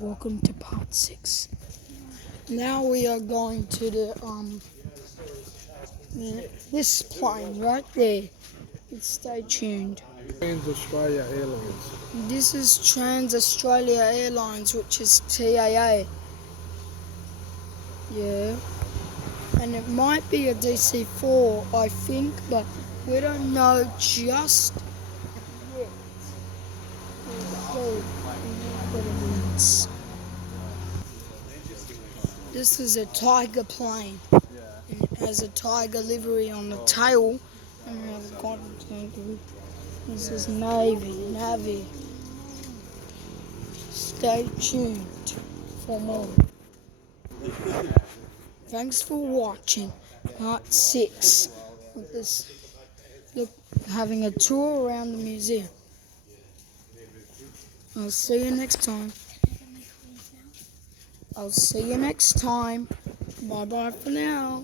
Welcome to part 6. Now we are going to this plane right there. Stay tuned. Trans Australia Airlines. This is Trans Australia Airlines, which is TAA. Yeah. And it might be a DC-4, I think, but we don't know just yet. We'll see what it is. This is a Tiger plane. And it has a tiger livery on the tail. And it has a cotton tangle. This is Navy. Stay tuned for more. Thanks for watching part 6 of this. Look, having a tour around the museum. I'll see you next time. Bye bye for now.